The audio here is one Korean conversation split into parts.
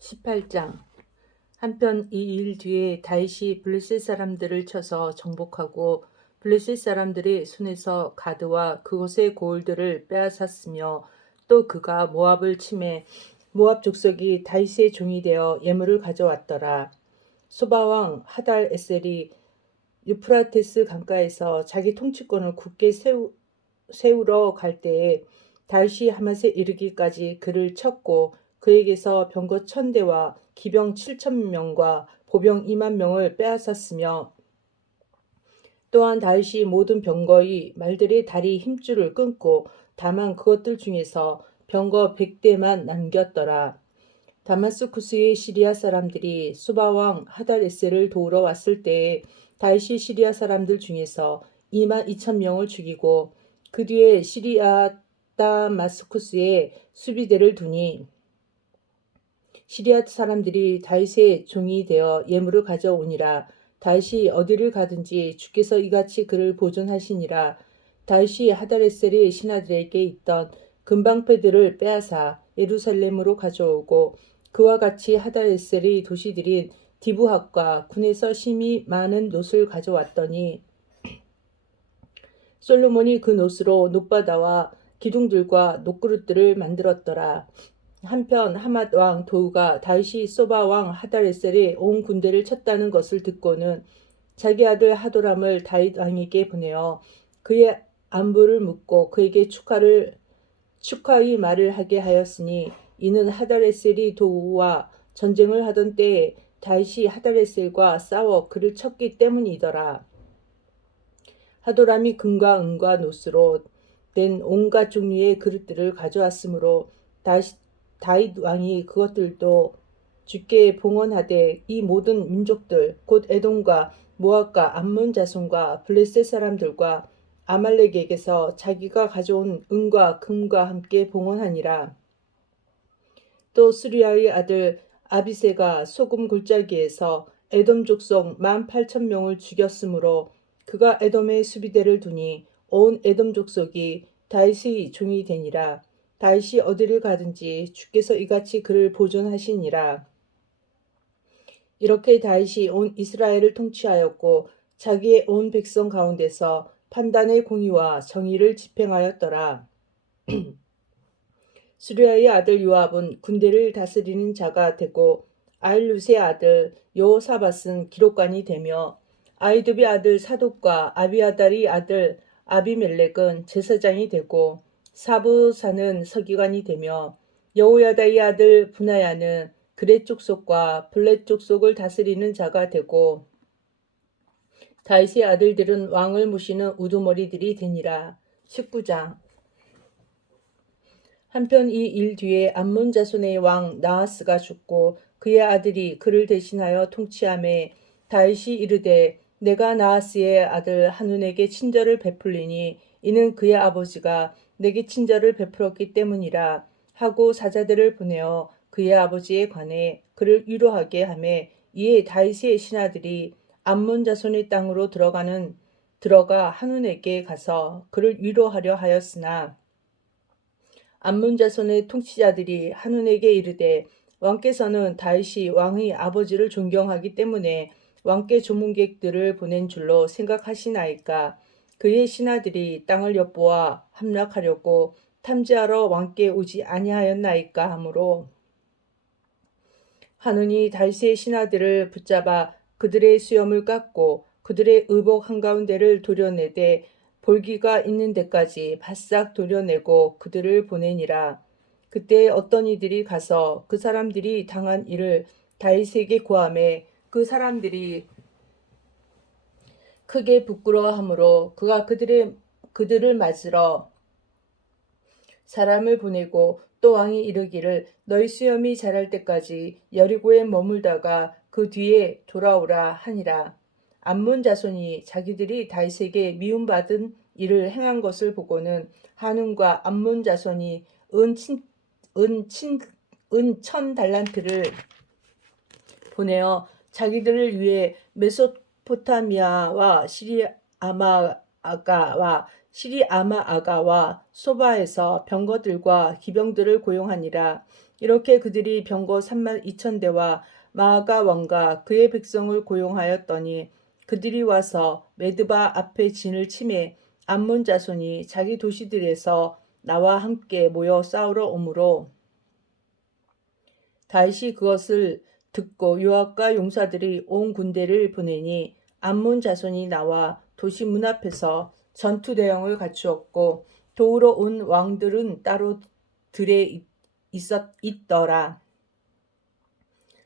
18장. 한편 이 일 뒤에 다윗이 블레셋 사람들을 쳐서 정복하고 블레셋 사람들의 손에서 가드와 그곳의 고을들을 빼앗았으며, 또 그가 모압을 치매 모압 족속이 다윗의 종이 되어 예물을 가져왔더라. 소바왕 하달 에셀이 유프라테스 강가에서 자기 통치권을 굳게 세우러 갈 때에 다윗이 하맛에 이르기까지 그를 쳤고, 그에게서 병거 1,000대와 기병 7,000명과 보병 20,000명을 빼앗았으며, 또한 다윗이 모든 병거의 말들의 다리 힘줄을 끊고 다만 그것들 중에서 병거 100대만 남겼더라. 다마스쿠스의 시리아 사람들이 수바왕 하달에셀을 도우러 왔을 때에 다윗이 시리아 사람들 중에서 22,000명을 죽이고, 그 뒤에 시리아 다마스쿠스에 수비대를 두니 시리아 사람들이 다윗의 종이 되어 예물을 가져오니라. 다윗이 어디를 가든지 주께서 이같이 그를 보존하시니라. 다윗이 하달에셀의 신하들에게 있던 금방패들을 빼앗아 예루살렘으로 가져오고, 그와 같이 하달에셀의 도시들인 디브핫과 군에서 심히 많은 놋을 가져왔더니 솔로몬이 그 놋으로 놋바다와 기둥들과 놋그릇들을 만들었더라. 한편 하맛 왕 도우가 다윗이 소바 왕 하달에셀의 온 군대를 쳤다는 것을 듣고는 자기 아들 하도람을 다윗 왕에게 보내어 그의 안부를 묻고 그에게 축하의 말을 하게 하였으니, 이는 하달에셀이 도우와 전쟁을 하던 때에 다윗이 하달에셀과 싸워 그를 쳤기 때문이더라. 하도람이 금과 은과 놋으로 된 온갖 종류의 그릇들을 가져왔으므로 다윗 왕이 그것들도 주께 봉헌하되, 이 모든 민족들 곧 에돔과 모압과 암몬 자손과 블레셋 사람들과 아말렉에게서 자기가 가져온 은과 금과 함께 봉헌하니라. 또 스루야의 아들 아비새가 소금 골짜기에서 에돔 족속 18,000명을 죽였으므로 그가 에돔의 수비대를 두니 온 에돔 족속이 다윗의 종이 되니라. 다윗이 어디를 가든지 주께서 이같이 그를 보존하시니라. 이렇게 다윗이 온 이스라엘을 통치하였고 자기의 온 백성 가운데서 판단의 공의와 정의를 집행하였더라. 수리아의 아들 요압은 군대를 다스리는 자가 되고, 아일룻의 아들 여호사밧은 기록관이 되며, 아이두비 아들 사독과 아비아달의 아들 아비멜렉은 제사장이 되고, 사부사는 서기관이 되며, 여호야다의 아들 분하야는 그렛 족속과 블렛 족속을 다스리는 자가 되고, 다윗의 아들들은 왕을 모시는 우두머리들이 되니라. 19장. 한편 이 일 뒤에 암몬 자손의 왕 나하스가 죽고 그의 아들이 그를 대신하여 통치하매, 다윗이 이르되 내가 나하스의 아들 한운에게 친절을 베풀리니 이는 그의 아버지가 내게 친절을 베풀었기 때문이라 하고 사자들을 보내어 그의 아버지에 관해 그를 위로하게 하매, 이에 다윗의 신하들이 암몬 자손의 땅으로 들어가 한운에게 가서 그를 위로하려 하였으나, 암몬 자손의 통치자들이 한운에게 이르되 왕께서는 다윗이 왕의 아버지를 존경하기 때문에 왕께 조문객들을 보낸 줄로 생각하시나이까. 그의 신하들이 땅을 엿보아 함락하려고 탐지하러 왕께 오지 아니하였나이까 하므로, 한운이 다윗의 신하들을 붙잡아 그들의 수염을 깎고 그들의 의복 한가운데를 도려내되 볼기가 있는 데까지 바싹 도려내고 그들을 보내니라. 그때 어떤 이들이 가서 그 사람들이 당한 일을 다윗에게 고하매, 그 사람들이 크게 부끄러워하므로 그가 그들을 맞으러 사람을 보내고, 또 왕이 이르기를 너희 수염이 자랄 때까지 여리고에 머물다가 그 뒤에 돌아오라 하니라. 암몬 자손이 자기들이 다윗에게 미움받은 일을 행한 것을 보고는 한운과 암몬 자손이 은 1,000달란트를 보내어 자기들을 위해 메소포타미아와 시리아마 아가와 소바에서 병거들과 기병들을 고용하니라. 이렇게 그들이 병거 3만 2천 대와 마아가 왕과 그의 백성을 고용하였더니 그들이 와서 메드바 앞에 진을 치매 암몬 자손이 자기 도시들에서 나와 함께 모여 싸우러 오므로 다윗이 그것을 듣고 요압과 용사들이 온 군대를 보내니 암몬 자손이 나와 도시 문 앞에서 전투 대형을 갖추었고 도우러 온 왕들은 따로 들에 있더라.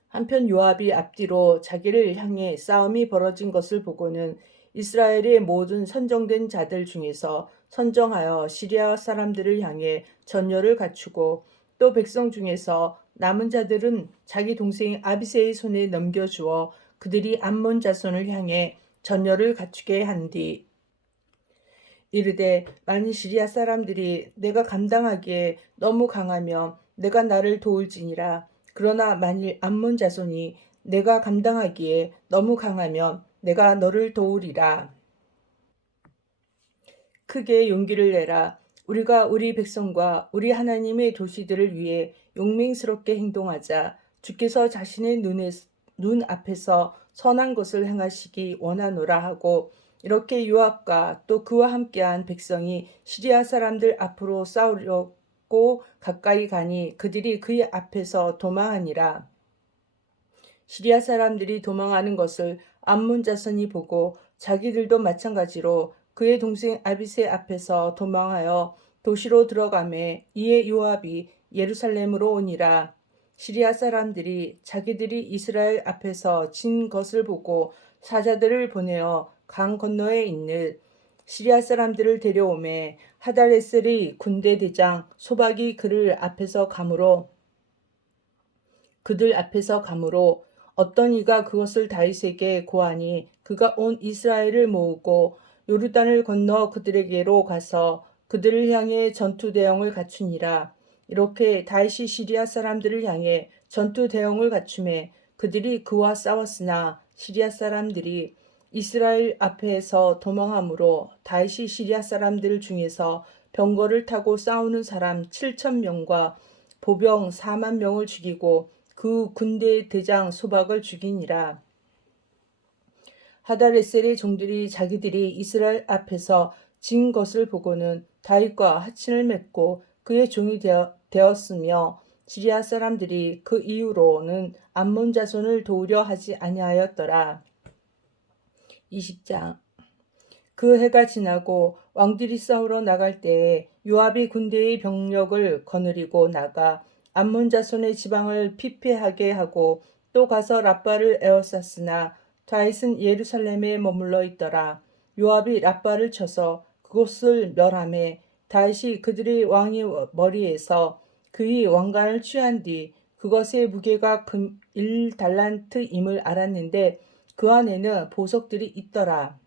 한편 요압이 앞뒤로 자기를 향해 싸움이 벌어진 것을 보고는 이스라엘의 모든 선정된 자들 중에서 선정하여 시리아 사람들을 향해 전열을 갖추고 또 백성 중에서 남은 자들은 자기 동생 아비새의 손에 넘겨주어 그들이 암몬 자손을 향해 전열을 갖추게 한뒤 이르되 만일 시리아 사람들이 내가 감당하기에 너무 강하며 내가 나를 도울지니라. 그러나 만일 암몬 자손이 내가 감당하기에 너무 강하면 내가 너를 도우리라. 크게 용기를 내라. 우리가 우리 백성과 우리 하나님의 도시들을 위해 용맹스럽게 행동하자. 주께서 자신의 눈 앞에서 선한 것을 행하시기 원하노라 하고 이렇게 요압과 또 그와 함께한 백성이 시리아 사람들 앞으로 싸우려고 가까이 가니 그들이 그의 앞에서 도망하니라. 시리아 사람들이 도망하는 것을 암몬 자손이 보고 자기들도 마찬가지로 그의 동생 아비새 앞에서 도망하여 도시로 들어가매 이에 요압이 예루살렘으로 오니라. 시리아 사람들이 자기들이 이스라엘 앞에서 진 것을 보고 사자들을 보내어 강 건너에 있는 시리아 사람들을 데려오매 하달에셀의 군대 대장 소박이 그들 앞에서 가므로 어떤 이가 그것을 다윗에게 고하니 그가 온 이스라엘을 모으고 요르단을 건너 그들에게로 가서 그들을 향해 전투 대형을 갖추니라. 이렇게 다윗이 시리아 사람들을 향해 전투 대형을 갖추매 그들이 그와 싸웠으나 시리아 사람들이 이스라엘 앞에서 도망하므로 다윗이 시리아 사람들 중에서 병거를 타고 싸우는 사람 7천 명과 보병 4만 명을 죽이고 그 군대 대장 소박을 죽이니라. 하달에셀의 종들이 자기들이 이스라엘 앞에서 진 것을 보고는 다윗과 하친을 맺고 그의 종이 되었으며 시리아 사람들이 그 이후로는 암몬 자손을 도우려 하지 아니하였더라. 20장 그 해가 지나고 왕들이 싸우러 나갈 때에 요압이 군대의 병력을 거느리고 나가 암몬 자손의 지방을 피폐하게 하고 또 가서 랍바를 에워쌌으나 다윗은 예루살렘에 머물러 있더라. 요압이 랍바를 쳐서 그곳을 멸하매 다윗이 그들의 왕의 머리에서 그의 왕관을 취한 뒤 그것의 무게가 금 1달란트임을 알았는데 그 안에는 보석들이 있더라.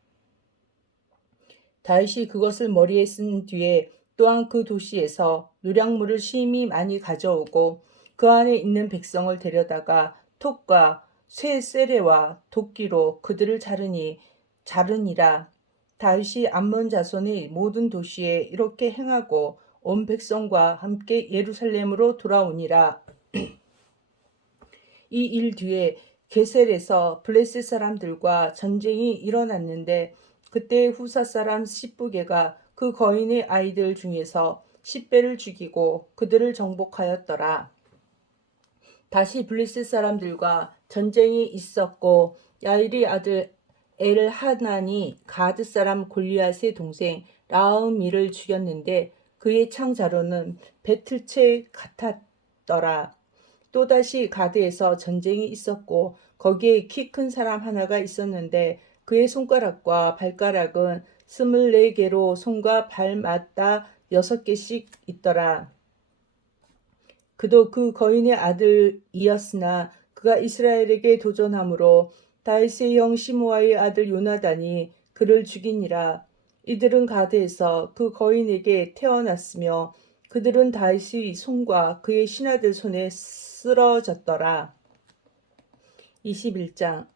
다윗이 그것을 머리에 쓴 뒤에 또한 그 도시에서 노략물을 심히 많이 가져오고 그 안에 있는 백성을 데려다가 톡과 쇠 세례와 도끼로 그들을 자르니라. 다윗이 암몬 자손의 모든 도시에 이렇게 행하고 온 백성과 함께 예루살렘으로 돌아오니라. 이 일 뒤에 게셀에서 블레셋 사람들과 전쟁이 일어났는데 그때 후사 사람 시브게가 그 거인의 아이들 중에서 10배를 죽이고 그들을 정복하였더라. 다시 블레셋 사람들과 전쟁이 있었고 야일의 아들 엘하난이 가드 사람 골리앗의 동생 라흐미를 죽였는데 그의 창자로는 배틀채 같았더라. 또다시 가드에서 전쟁이 있었고 거기에 키 큰 사람 하나가 있었는데 그의 손가락과 발가락은 24개로 손과 발마다 6개씩 있더라. 그도 그 거인의 아들이었으나 그가 이스라엘에게 도전함으로 다윗의 형 시므아의 아들 요나단이 그를 죽이니라. 이들은 가드에서 그 거인에게 태어났으며 그들은 다윗의 손과 그의 신하들 손에 쓰러졌더라. 21장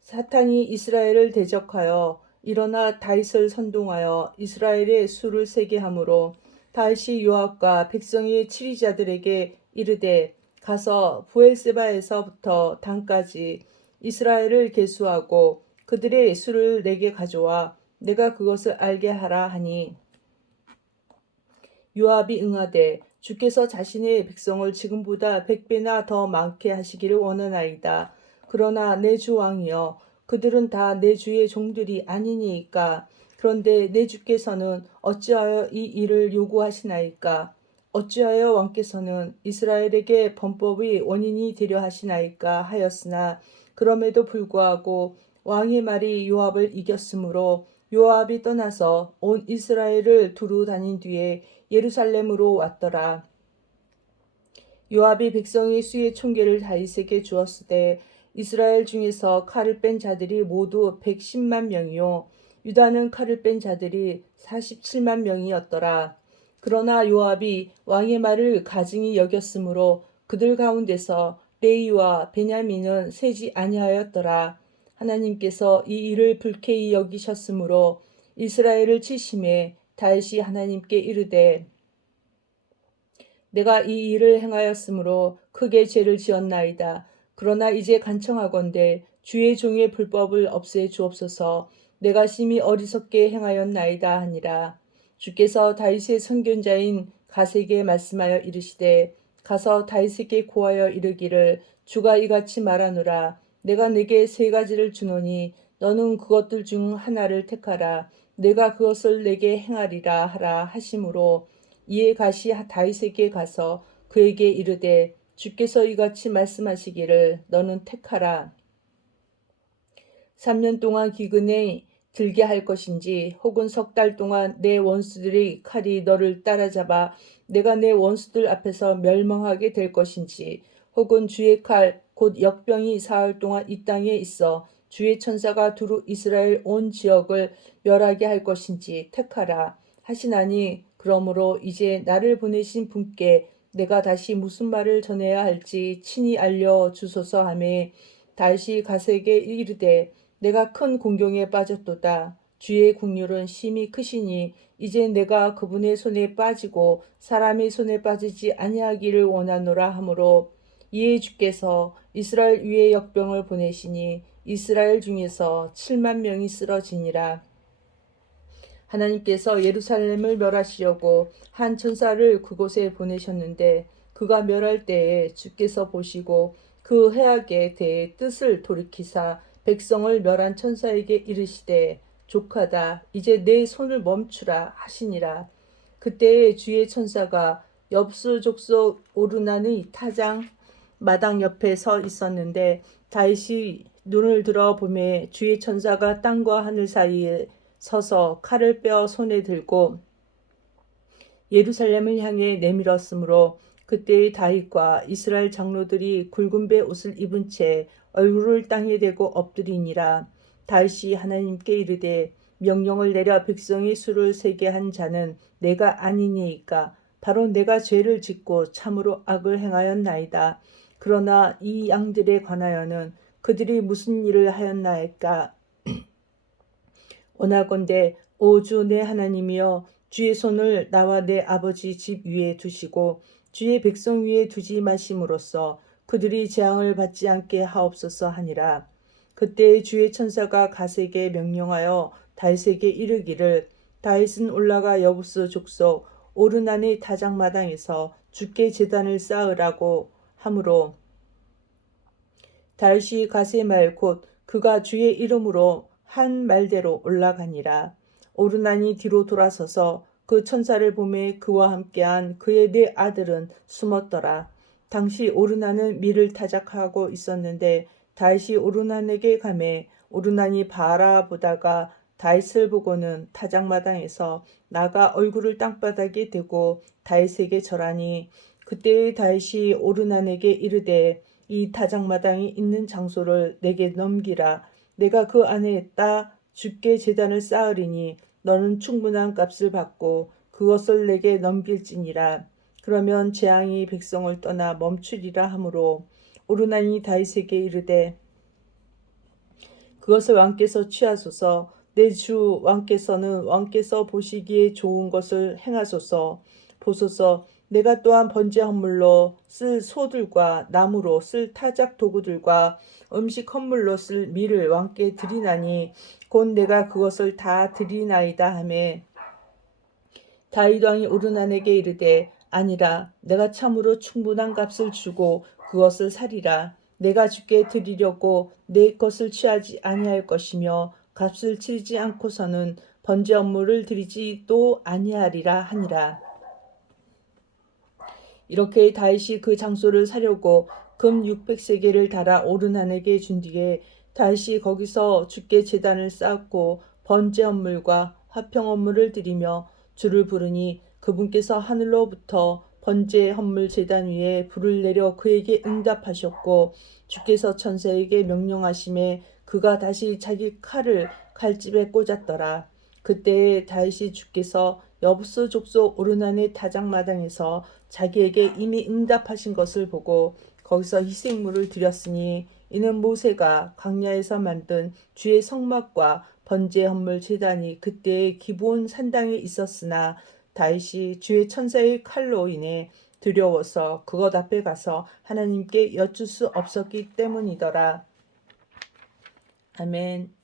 사탄이 이스라엘을 대적하여 일어나 다윗을 선동하여 이스라엘의 수를 세게 하므로 다윗이 요압과 백성의 치리자들에게 이르되 가서 부엘세바에서부터 단까지 이스라엘을 계수하고 그들의 수를 내게 가져와 내가 그것을 알게 하라 하니 요압이 응하되 주께서 자신의 백성을 지금보다 100배나 더 많게 하시기를 원하나이다. 그러나 내 주 왕이여 그들은 다 내 주의 종들이 아니니이까. 그런데 내 주께서는 어찌하여 이 일을 요구하시나이까? 어찌하여 왕께서는 이스라엘에게 범법의 원인이 되려 하시나이까 하였으나 그럼에도 불구하고 왕의 말이 요압을 이겼으므로 요압이 떠나서 온 이스라엘을 두루 다닌 뒤에 예루살렘으로 왔더라. 요압이 백성의 수의 총계를 다윗에게 주었으되 이스라엘 중에서 칼을 뺀 자들이 모두 110만 명이요 유다는 칼을 뺀 자들이 47만 명이었더라. 그러나 요압이 왕의 말을 가증히 여겼으므로 그들 가운데서 레위와 베냐민은 세지 아니하였더라. 하나님께서 이 일을 불쾌히 여기셨으므로 이스라엘을 치심해 다윗이 하나님께 이르되 내가 이 일을 행하였으므로 크게 죄를 지었나이다. 그러나 이제 간청하건대 주의 종의 불법을 없애 주옵소서. 내가 심히 어리석게 행하였나이다 하니라. 주께서 다윗의 선견자인 갓에게 말씀하여 이르시되 가서 다윗에게 고하여 이르기를 주가 이같이 말하노라. 내가 네게 세 가지를 주노니 너는 그것들 중 하나를 택하라. 내가 그것을 내게 행하리라 하라 하심으로 이에 갓이 다윗에게 가서 그에게 이르되 주께서 이같이 말씀하시기를 너는 택하라. 3년 동안 기근에 들게 할 것인지 혹은 석 달 동안 내 원수들의 칼이 너를 따라잡아 내가 내 원수들 앞에서 멸망하게 될 것인지 혹은 주의 칼 곧 역병이 사흘 동안 이 땅에 있어 주의 천사가 두루 이스라엘 온 지역을 멸하게 할 것인지 택하라 하시나니 그러므로 이제 나를 보내신 분께 내가 다시 무슨 말을 전해야 할지 친히 알려 주소서 하매 다시 갓에게 이르되 내가 큰 공경에 빠졌도다. 주의 국률은 심히 크시니 이제 내가 그분의 손에 빠지고 사람의 손에 빠지지 아니하기를 원하노라 하므로 이에 주께서 이스라엘 위에 역병을 보내시니 이스라엘 중에서 7만 명이 쓰러지니라. 하나님께서 예루살렘을 멸하시려고 한 천사를 그곳에 보내셨는데 그가 멸할 때에 주께서 보시고 그 해악에 대해 뜻을 돌이키사 백성을 멸한 천사에게 이르시되 족하다 이제 내 손을 멈추라 하시니라. 그때에 주의 천사가 엽수 족속 오르난의 타장 마당 옆에 서 있었는데 다윗이 눈을 들어 보매 주의 천사가 땅과 하늘 사이에 서서 칼을 빼어 손에 들고 예루살렘을 향해 내밀었으므로 그때의 다윗과 이스라엘 장로들이 굵은 배 옷을 입은 채 얼굴을 땅에 대고 엎드리니라. 다윗이 하나님께 이르되 명령을 내려 백성의 수를 세게 한 자는 내가 아니니이까 바로 내가 죄를 짓고 참으로 악을 행하였나이다. 그러나 이 양들에 관하여는 그들이 무슨 일을 하였나이까? 원하건대 오 주 내 하나님이여 주의 손을 나와 내 아버지 집 위에 두시고 주의 백성 위에 두지 마심으로써 그들이 재앙을 받지 않게 하옵소서 하니라. 그때 주의 천사가 갓에게 명령하여 다윗에게 이르기를 다윗은 올라가 여부스 족속 오르난의 타작마당에서 주께 제단을 쌓으라고 하므로 다윗이 갓의 말 곧 그가 주의 이름으로 한 말대로 올라가니라. 오르난이 뒤로 돌아서서 그 천사를 보매 그와 함께한 그의 네 아들은 숨었더라. 당시 오르난은 밀을 타작하고 있었는데 다윗이 오르난에게 가매 오르난이 바라보다가 다윗을 보고는 타작마당에서 나가 얼굴을 땅바닥에 대고 다윗에게 절하니 그때의 다윗이 오르난에게 이르되 이 타작마당이 있는 장소를 내게 넘기라. 내가 그 안에 따 주께 제단을 쌓으리니 너는 충분한 값을 받고 그것을 내게 넘길지니라. 그러면 재앙이 백성을 떠나 멈추리라 하므로 오르난이 다윗에게 이르되 그것을 왕께서 취하소서. 내 주 왕께서는 왕께서 보시기에 좋은 것을 행하소서. 보소서 내가 또한 번제 헌물로 쓸 소들과 나무로 쓸 타작 도구들과 음식 헌물로 쓸 밀을 왕께 드리나니 곧 내가 그것을 다 드리나이다 하매 다윗 왕이 오르난에게 이르되 아니라 내가 참으로 충분한 값을 주고 그것을 사리라. 내가 주께 드리려고 내 것을 취하지 아니할 것이며 값을 치르지 않고서는 번제 업무를 드리지도 아니하리라 하니라. 이렇게 다윗이 그 장소를 사려고 금 600세겔을 달아 오르난에게 준 뒤에 다윗이 거기서 주께 제단을 쌓고 번제 헌물과 화평 헌물을 드리며 주를 부르니 그분께서 하늘로부터 번제 헌물 제단 위에 불을 내려 그에게 응답하셨고 주께서 천사에게 명령하심에 그가 다시 자기 칼을 칼집에 꽂았더라. 그때에 다윗이 주께서 여부스 족속 오르난의 타작마당에서 자기에게 이미 응답하신 것을 보고 거기서 희생물을 드렸으니 이는 모세가 광야에서 만든 주의 성막과 번제 헌물 제단이 그때의 기브온 산당에 있었으나 다윗이 주의 천사의 칼로 인해 두려워서 그것 앞에 가서 하나님께 여쭐 수 없었기 때문이더라. 아멘.